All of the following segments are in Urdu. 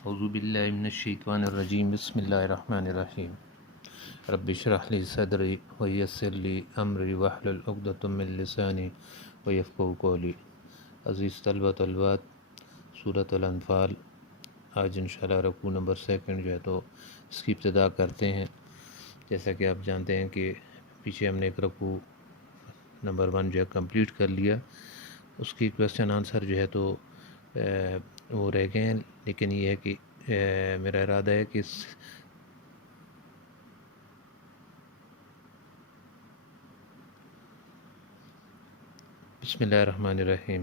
اعوذ باللہ من الشیطان الرجیم بسم اللہ الرحمن الرحیم رب اشرح لی صدری ویسر لی امری واحلل عقدۃ من لسانی ویفقہوا قولی۔ عزیز طلبہ طالبات، سورۃ الانفال آج انشاءاللہ رکوع نمبر 2 جو ہے تو اس کی ابتدا کرتے ہیں۔ جیسا کہ آپ جانتے ہیں کہ پیچھے ہم نے ایک رکوع نمبر 1 جو ہے کمپلیٹ کر لیا، اس کی کویسچن آنسر جو ہے تو وہ رہ گئے ہیں، لیکن یہ ہے کہ میرا ارادہ ہے کہ بسم اللہ الرحمن الرحیم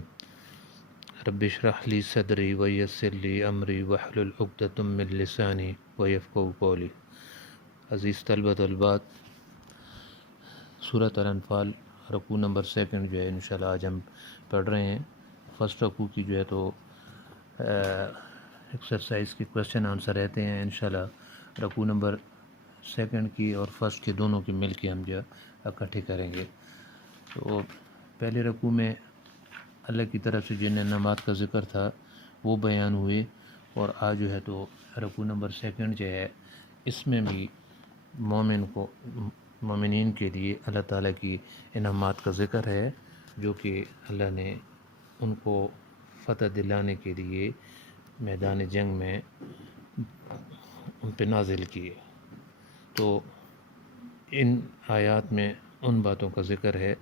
رب اشرح لی صدری ویسر لی امری واحلل عقدۃ من لسانی ویفقہوا قولی۔ عزیز طلبہ طالبات، سورۃ الانفال رکوع نمبر 2 جو ہے انشاءاللہ آج ہم پڑھ رہے ہیں۔ فرسٹ رکوع کی جو ہے تو ایکسرسائز کے کویسچن آنسر رہتے ہیں انشاءاللہ رکوع نمبر 2 کی اور فرسٹ کے دونوں کی مل کے ہم جو اکٹھے کریں گے۔ تو پہلے رکوع میں اللہ کی طرف سے جن انعامات کا ذکر تھا وہ بیان ہوئے، اور آج جو ہے تو رکوع نمبر 2 جو ہے اس میں بھی مومنین کے لیے اللہ تعالیٰ کی انعامات کا ذکر ہے، جو کہ اللہ نے ان کو فتح دلانے کے لیے میدان جنگ میں ان پہ نازل کیے۔ تو ان آیات میں ان باتوں کا ذکر ہے،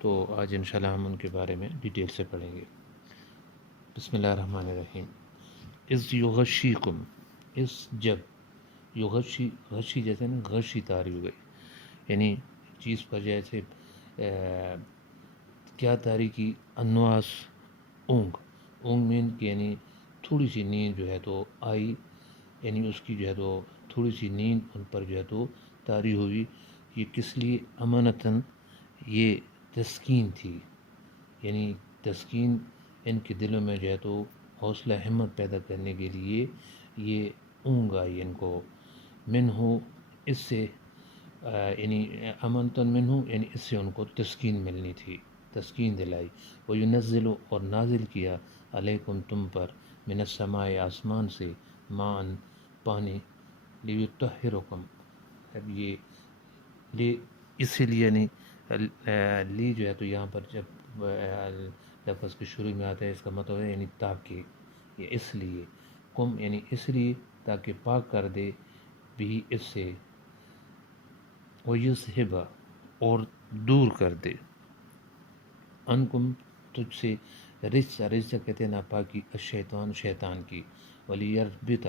تو آج انشاءاللہ ہم ان کے بارے میں ڈیٹیل سے پڑھیں گے۔ بسم اللہ الرحمن الرحیم۔ اذ یغشیکم، اس جب، یغشی غشی جیسے نا غشی طاری ہو گئی، یعنی چیز پر جیسے کیا طاری کی، انواس اونگ مین کی، یعنی تھوڑی سی نیند جو ہے تو آئی، یعنی اس کی جو ہے تو تھوڑی سی نیند ان پر جو ہے تو طاری ہوئی۔ یہ کس لیے؟ امانتاً، یہ تسکین تھی، یعنی تسکین ان کے دلوں میں جو ہے تو حوصلہ ہمت پیدا کرنے کے لیے یہ اونگ آئی ان کو۔ من ہو، اس سے یعنی امانتاً من ہو، یعنی اس سے ان کو تسکین ملنی تھی، تسکین دلائی۔ وَيُنَزِّلُ، اور نازل کیا، علیکم تم پر، من السماء آسمان سے، ماءً پانی، لیطہرکم، اب یہ لی اسی لیے، یعنی لی جو ہے تو یہاں پر جب لفظ کے شروع میں آتا ہے اس کا مطلب ہے یعنی تاکہ، یہ اس لیے، کم یعنی اس لیے تاکہ پاک کر دے، بھی اس سے، وَيُذْهِبَ، اور دور کر دے، انکم تجھ سے، رجس کہتے ہیں ناپاکی، الشیطان شیطان کی، وَلِيَرْبِطَ،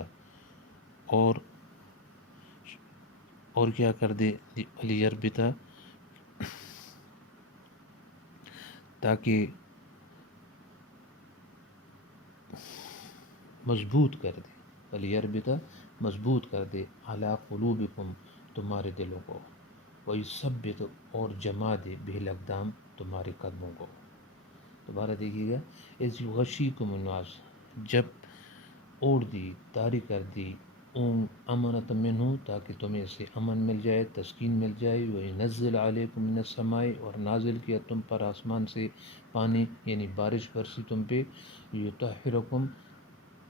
اور کیا کر دے، وَلِيَرْبِطَ، تاکہ مضبوط کر دے، وَلِيَرْبِطَ، مضبوط کر دے، عَلَىٰ قُلُوبِكُمْ، تمہارے دلوں کو، وَيُثَبِّتُ، اور جما دے، بِهِ الْأَقْدَامَ، تمہارے قدموں کو۔ دوبارہ دیکھیے گا، اذ یغشیکم النعاس، جب اوڑھ دی، طاری کر دی اونگ، امانۃ منہ، تاکہ تمہیں اس سے امن مل جائے، تسکین مل جائے، وَيُنَزِّلُ عَلَيْكُم مِّنَ السَّمَاءِ، اور نازل کیا تم پر آسمان سے پانی، یعنی بارش برسی تم پہ، لیطہرکم،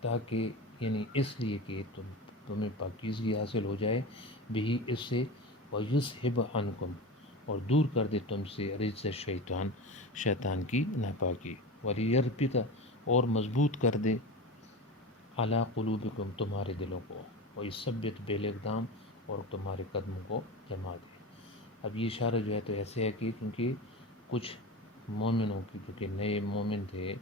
تاکہ یعنی اس لیے کہ تمہیں پاکیزگی حاصل ہو جائے، بھی اس سے، وَيُذْهِبَ عَنْكُمْ، اور دور کر دے تم سے، رجز شیطان، شیطان کی ناپاکی، وَلِيَرْبِطَ، اور مضبوط کر دے، عَلَىٰ قُلُوبِكُمْ، تمہارے دلوں کو، وَيُثَبِّتْ بِهِ الْأَقْدَامَ، اور تمہارے قدموں کو جما دے۔ اب یہ اشارہ جو ہے تو ایسے ہے کہ کیونکہ کچھ مومنوں کی، کیونکہ نئے مومن تھے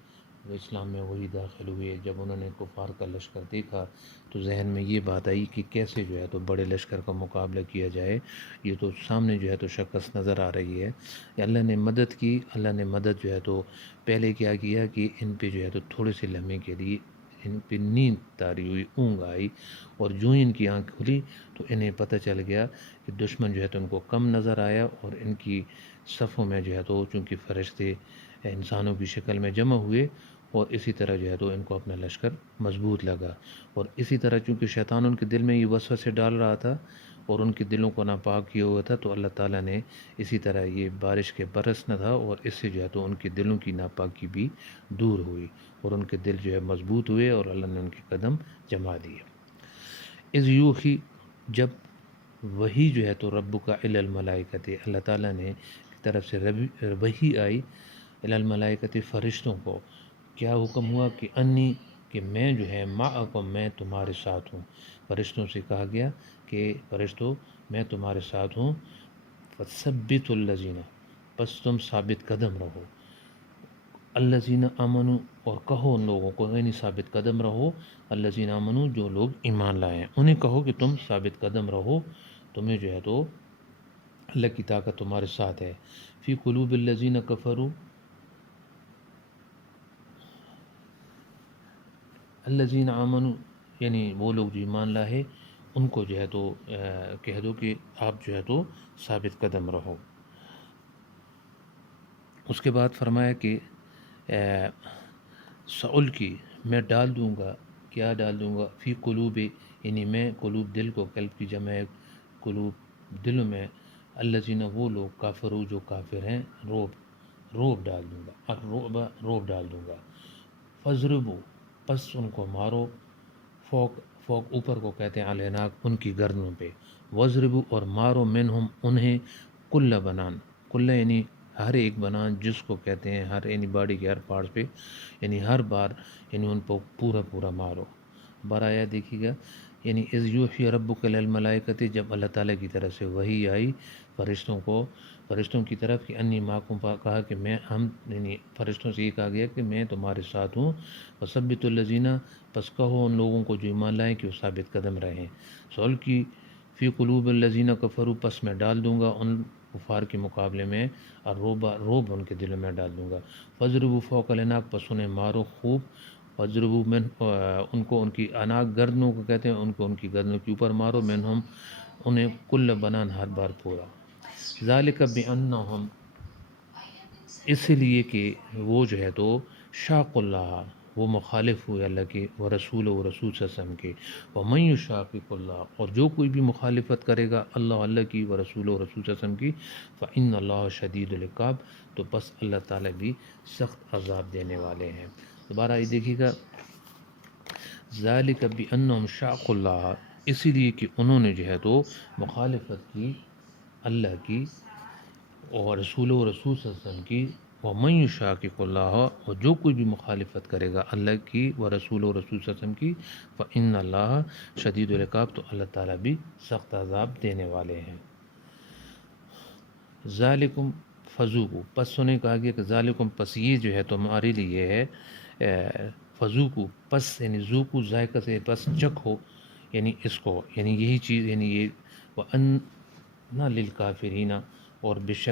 وہ اسلام میں وہی داخل ہوئے، جب انہوں نے کفار کا لشکر دیکھا تو ذہن میں یہ بات آئی کہ کیسے جو ہے تو بڑے لشکر کا مقابلہ کیا جائے، یہ تو سامنے جو ہے تو شکست نظر آ رہی ہے۔ اللہ نے مدد کی، اللہ نے مدد جو ہے تو پہلے کیا کیا کہ ان پہ جو ہے تو تھوڑے سے لمحے کے لیے ان پہ نیند طاری ہوئی، اونگ آئی، اور جو ہی ان کی آنکھ کھلی تو انہیں پتہ چل گیا کہ دشمن جو ہے تو ان کو کم نظر آیا، اور ان کی صفوں میں جو ہے تو چونکہ فرشتے انسانوں کی شکل میں جمع ہوئے، اور اسی طرح جو ہے تو ان کو اپنا لشکر مضبوط لگا، اور اسی طرح چونکہ شیطان ان کے دل میں یہ وسوسے ڈال رہا تھا اور ان کے دلوں کو ناپاک کیا ہوا تھا، تو اللہ تعالیٰ نے اسی طرح یہ بارش کے برسنا تھا اور اس سے جو ہے تو ان کے دلوں کی ناپاکی بھی دور ہوئی اور ان کے دل جو ہے مضبوط ہوئے اور اللہ نے ان کے قدم جما دیے۔ از یوحی، جب وہی جو ہے تو رب کا الی الملائکۃ، اللہ تعالیٰ نے کی طرف سے وہی آئی الی الملائکۃ، فرشتوں کو، کیا حکم ہوا کہ انی، کہ میں جو ہے معکم، میں تمہارے ساتھ ہوں۔ فرشتوں سے کہا گیا کہ فرشتوں میں تمہارے ساتھ ہوں، فثبتوا الذین، پس تم ثابت قدم رہو، الذین آمنوا، اور کہو ان لوگوں کو، یعنی ثابت قدم رہو، الذین آمنوا، جو لوگ ایمان لائے ہیں انہیں کہو کہ تم ثابت قدم رہو، تمہیں جو ہے تو اللہ کی طاقت تمہارے ساتھ ہے۔ فی قلوب الذین کفروا، الذین آمنوا، یعنی وہ لوگ جو ایمان لائے ان کو جو ہے تو کہہ دو کہ آپ جو ہے تو ثابت قدم رہو۔ اس کے بعد فرمایا کہ سعل کی، میں ڈال دوں گا، کیا ڈال دوں گا، فی قلوب، یعنی میں، قلوب دل کو، قلب کی جمع ہے قلوب، دلوں میں، الذین، وہ لوگ، کافرو، جو کافر ہیں، روب ڈال دوں گا، الرعب، روب ڈال دوں گا، فضربو، پس ان کو مارو، فوق، فوق اوپر کو کہتے ہیں العناق، ان کی گردنوں پہ، وضربو، اور مارو، منہم انہیں، کل بنان، کل یعنی ہر ایک بنان، جس کو کہتے ہیں ہر، یعنی باڈی کے ہر پارٹس پہ، یعنی ہر بار، یعنی ان کو پورا پورا مارو۔ برایا دیکھیے گا، یعنی از یوحی ربک الی الملائکۃ، جب اللہ تعالیٰ کی طرف سے وحی آئی فرشتوں کو، فرشتوں کی طرف کہ انی معکم، کہا کہ میں، ہم، یعنی فرشتوں سے یہ کہا گیا کہ میں تمہارے ساتھ ہوں، وثبتوا الذین، پس کہو ان لوگوں کو جو ایمان لائیں کہ وہ ثابت قدم رہیں، سؤل کی، فی قلوب الذین کفروا، پس میں ڈال دوں گا ان کفار کے مقابلے میں، روب ان کے دلوں میں ڈال دوں گا، فضربوا فوق العناق، پس انہیں مارو خوب، فضربوا من، ان کو، ان کی اناق، گردنوں کو کہتے ہیں، ان کو ان کی گردنوں کے اوپر مارو، منہم، انہیں، کل بنان، ہر بار پورا، ذالک بانہم، اس لیے کہ وہ جو ہے تو شاق اللہ، وہ مخالف ہوئے اللہ کے، و رسول، و رسول صلی اللہ علیہ وسلم کے، ومن یشاقق اللہ، اور جو کوئی بھی مخالفت کرے گا اللہ کی، و رسول، و رسول صلی اللہ علیہ وسلم کی، فإن اللہ شدید العقاب، تو بس اللہ تعالیٰ بھی سخت عذاب دینے والے ہیں۔ دوبارہ یہ دیکھیے گا، ذالک بانہم شاق اللہ، اسی لیے کہ انہوں نے جو ہے تو مخالفت کی اللہ کی اور رسول، و رسول صلی اللہ علیہ وسلم کی، ومن یشاقق اللہ، اور جو کوئی بھی مخالفت کرے گا اللہ کی و رسول، و رسول صلی اللہ علیہ وسلم کی، فإن اللہ شدید العقاب، تو اللہ تعالیٰ بھی سخت عذاب دینے والے ہیں۔ ذالکم فذوقوا، پس انہیں کہا گیا کہ ذالکم، پس یہ جو ہے تمہارے لیے ہے، فذوقوا، پس یعنی ذوقوا، ذائقہ سے، پس چکھو، یعنی اس کو، یعنی یہی چیز، یعنی یہ، وَأَنَّ لِلْكَافِرِينَ، اور بے شک